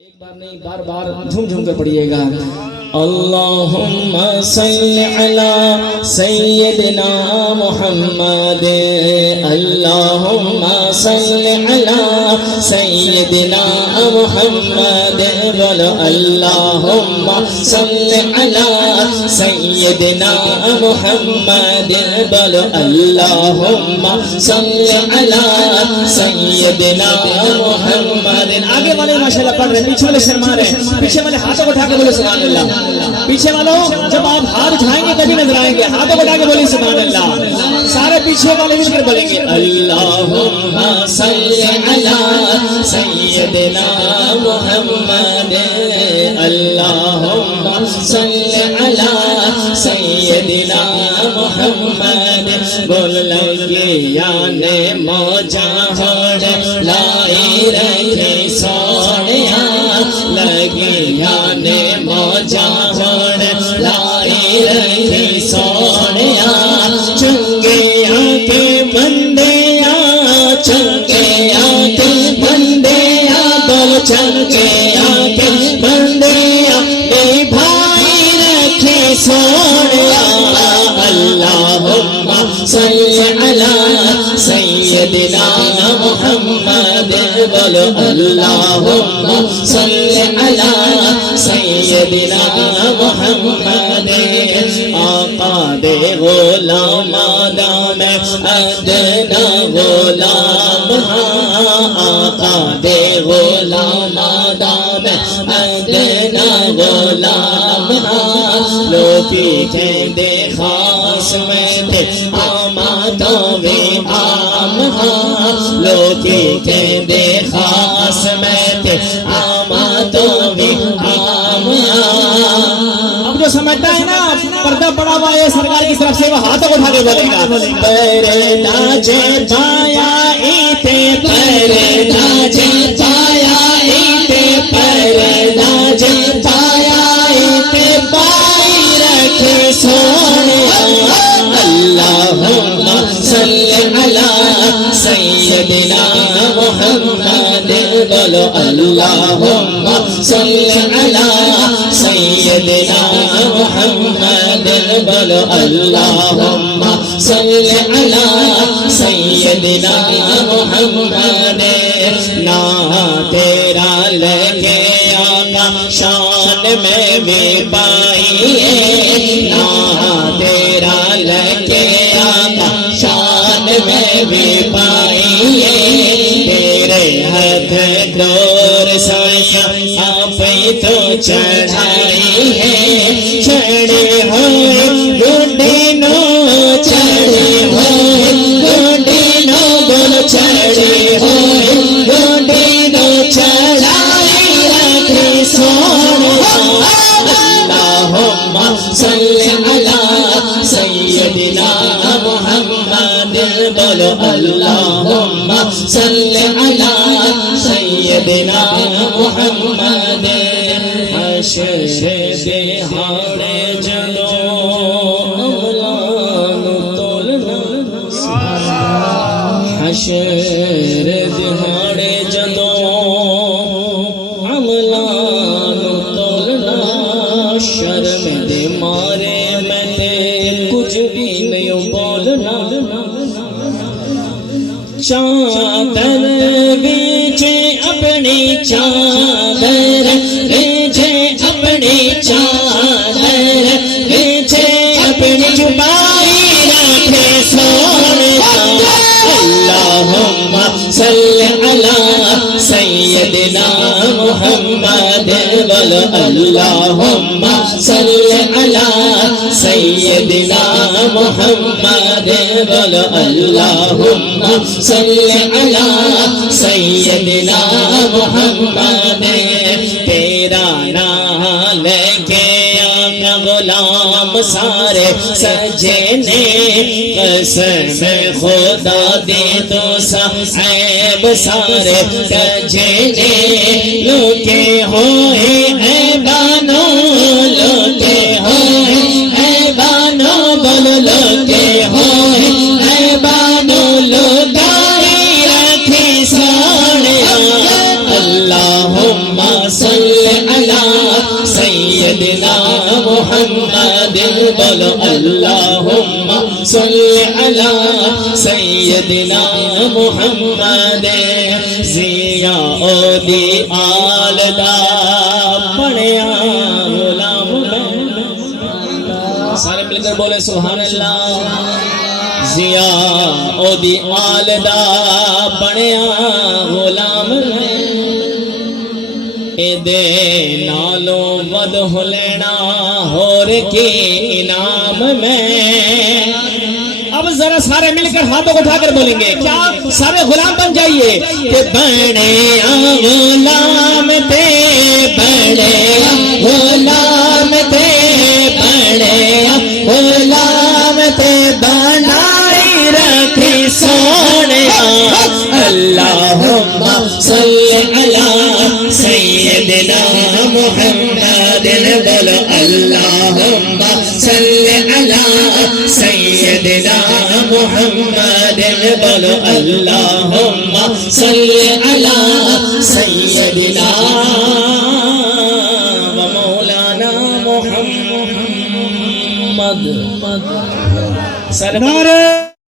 ایک بار نہیں بار بار جھوم جھوم کر پڑھیے گا. اللہم صلی علی سیدنا محمد. اللہم صلی علی سیدنا محمد. بولو اللہم صلی علی سیدنا محمد. بولو اللہم صلی علی سیدنا محمد. آگے والے ماشاءاللہ پڑھ رہے ہیں, پیچھے والے شرما رہے ہیں. پیچھے والے ہاتھوں کو اٹھا کے بولے سبحان اللہ. پیچھے والوں جب آپ ہاتھ اٹھائیں گے تبھی نظر آئیں گے. ہاتھوں کو اٹھا کے بولے سبحان اللہ. سارے پیچھے والے مل کر بولیں گے اللہم صلی علی سیدنا محمد. اللہم صلی علی سیدنا محمد. بول لگیان موجہ ہوڑ لائی رکھی سونیا. لگیان موجہ ہوڑ لائی رکھی سونیا. چنگیا کے بندیا چنگیا کے بندیا بول چنگیا کے بندیا بے بھائی رکھے سونیا. اللہم صلی علی سیدنا محمد. بولو اللہم صلی علی سیدنا محمد. آقا دے غلام آدم ادنا غلام. آقا دے غلام آدم ادنا غلام. لو پیچھے دے خاص میں تھے آمادوں میں عام. لو پیچھے دے خاص میں تھے آمادوں میں عام. اب جو سمجھتا ہے نا پردہ پڑا ہوا ہے سرکار کی طرف سے وہ ہاتھوں کو اٹھا کے بولے گا پیر تاج پایا ایتے پیر تاج پایا ایتے پیر تاج پایا ایتے پائی رکھے سونیا. اللہم صلی علی سیدنا محمد. بولو اللہم صلی علی سیدنا محمد. بولو اللہم صلی علی سیدنا محمد. نا تیرا لگے آقا شان میں بھی پائیے. نا تیرا لگے آقا شان میں بھی پائیے. تیرے ہاتھ دور سائیں آپ تو چڑھائی ہے. چڑھے ہوئے گڈی نو چڑھے ہوئے گڈی نو بولو چڑھے ہوئے گڈی نو چڑھائی رکھی سونیا. اللہم صلی علی سیدنا محمد. بولو اللہم صلی علی سیدنا محمد. حشر دہاڑے جلو اولان تولنا. حشر دہاڑے جلو اولان تولنا. شرم دے مارے میں تے کچھ بھی نہیں بولنا. چادر بیچے اپنی چادر بیچے اپنی چادر بیچے اپنی چھپائی رکھے سونیا. اللہم صلی علی سیدنا محمد. بولو اللہم صلی علی سیدنا محمد. بولو اللہم صلی علی سیدنا محمد. تیرا نام لے کے آقا غلام سارے سجے نے. قسم خدا دی تو صاحب سارے سجے نے. لوٹے ہوئے اے بانو لوٹے ہوئے اے بانو. بولو لوٹے ہوئے اے بانو لوٹائی رکھی سونیا. اللہم صل علی سیدنا محمد بولو اللہم صل علی سیدنا محمد زیا او دی آل دا بڑیا غلام میں سارے مل کر بولے سبحان اللہ زیا او دی آل دا بڑیا غلام میں اے دے نالوں ود لینا ہور کی انعام میں اب ذرا سارے مل کر ہاتھوں کو اٹھا کر بولیں گے کیا سارے غلام بن جائیے کہ بڑے غلام تے بڑے غلام تے بڑے غلام تے بنائی رکھی سونیا اللہم صلی علی سیدنا محمد بولو اللہم صلی علی سیدنا محمد بولو اللہم صلی علی سیدنا و مولانا محمد.